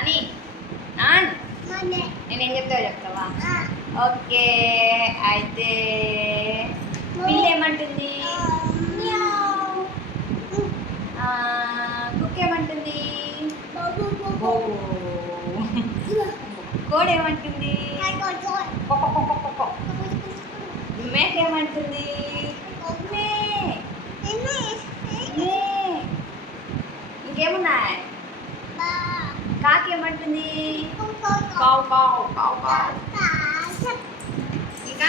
నాని నేనేం చెప్తావా ఓకే. అయితే పిల్లి ఏమంటుంది? కుక్క ఏమంటుంది? కోడి ఏమంటుంది? మేక ఏమంటుంది? ఇంకేమున్నాయి? కాకి ఏమంటుంది? కావు కావు కావు కావు. ఇంకా